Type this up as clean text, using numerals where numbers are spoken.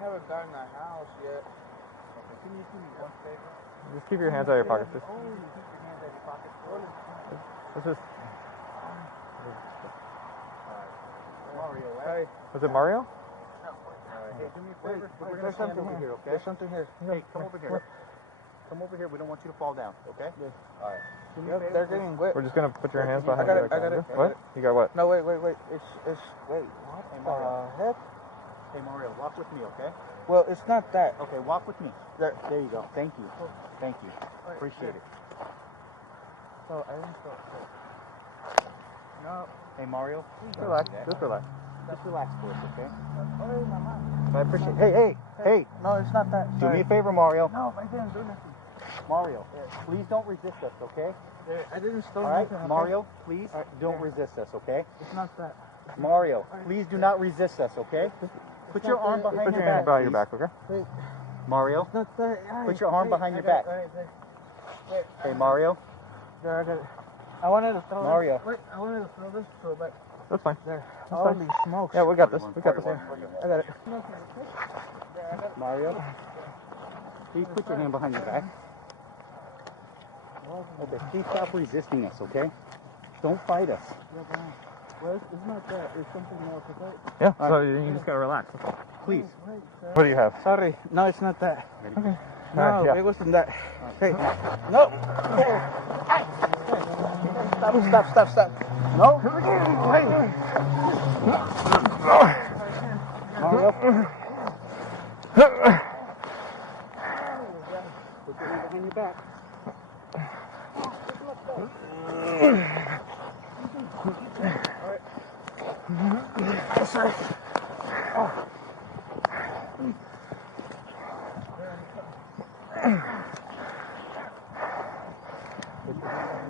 haven't gotten a house yet. Okay, can you do me one favor? Just keep your hands out of your pockets. Keep your hands out of your pockets. Let's just... Mario, right? Was it Mario? Hey, do me a favor. We're going to stand over here, okay? There's something here. Hey, come over here. Come over here. We don't want you to fall down, okay? Yeah. All right. Yep, they're getting wet. We're just going to put your hands behind your back. I got it. What? You got what? No, wait. Wait, what the heck? Hey, Mario, walk with me, okay? Well, it's not that. Okay, walk with me. There you go. Thank you. Thank you. Appreciate it. So, I didn't start. No. Hey, Mario. Relax. Just relax. Just relax for us, okay? Oh, my mom. I appreciate it. Hey. No, it's not that. Do me a favor, Mario. No, I didn't do nothing. Mario, please don't resist us, okay? I didn't steal All right, nothing. Okay? Mario, please don't resist us, okay? It's not that. Mario, please do not resist us, okay? Put your arm behind Put your your hand behind your back, back, okay? Wait. Mario, It's not that. put your arm behind your back. Wait. Hey, Mario. There, I got it. I wanted to throw Mario. this. Wait, I wanted to throw this to it, but That's fine. there. That's Holy fine. smokes. Yeah, we got this. We got this. I got it. Mario, please put your hand behind your back. Okay, please stop resisting us, okay? Don't fight us. Well, it's not that. It's something else, okay? Yeah, so you just got to relax. Please. What do you have? Sorry. No, it's not that. Okay. No, All right, yeah. it wasn't that. Hey. No. Stop. No. Wait. Mario. Put your hand behind your back. Sorry. Oh.